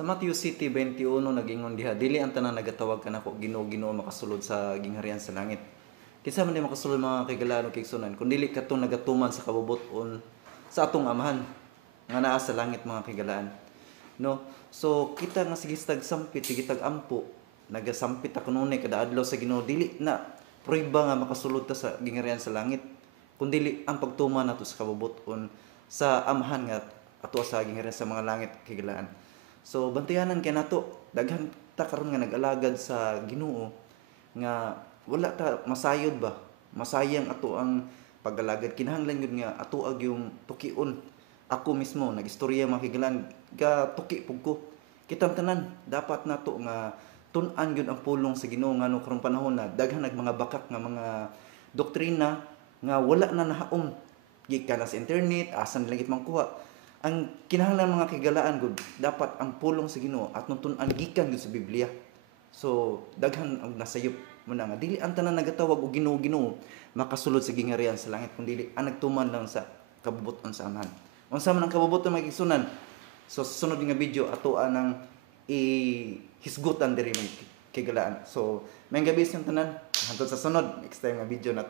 Sa Matthew City 21 nagingon diha, dili ang tanan nagatawag kanako Ginoo Ginoo makasulod sa gingharian sa langit. Kinsa man di makasulod mga kaigalaan o kigsunan, kun dili kadtong nagatuman sa kabubuton sa atong amahan nga naa sa langit mga kaigalaan. No? So kita nga sige sampit, sige ampo, nagasampit ta kanunay kada adlaw sa Ginoo, dili na prueba nga makasulod ta sa gingharian sa langit, kundi ang pagtuman nato sa kabubuton sa amahan nga ato sa gingharian sa mga langit kaigalaan. So bantayanan kay nato, daghan ta karon nga nag-alagad sa Ginoo nga wala ta masayod ba, masayang ato ang pag-alagad. Kinahanglan gyud nga ato ag yung tukion. Ako mismo nagistorya mga kaigalaan, ga tuki pug ko. Kitang tanan dapat nato nga tun-an gyud ang pulong sa Ginoo ngano karong panahon na daghan mga bakak nga mga doktrina nga wala na nahaom gikan sa internet, asa nila gid mangkuha. Ang kinahanglan mga kaigalaan gud, dapat ang pulong sa Ginoo at tun-an gikan gud sa Biblia. So daghan ang nasayop mo na nga dili ang tanan nagatawag og Ginoo Ginoo makasulod sa gingharian sa langit, kundi dili ang nagtuman lang sa kabubuton sa amahan. Unsa man ang kabubuton magigsunan? So sa sunod nga video ato anang ihisgutan diri kay galaan. So may gabi sa tanan, hangtod sa sunod next time nga video nato.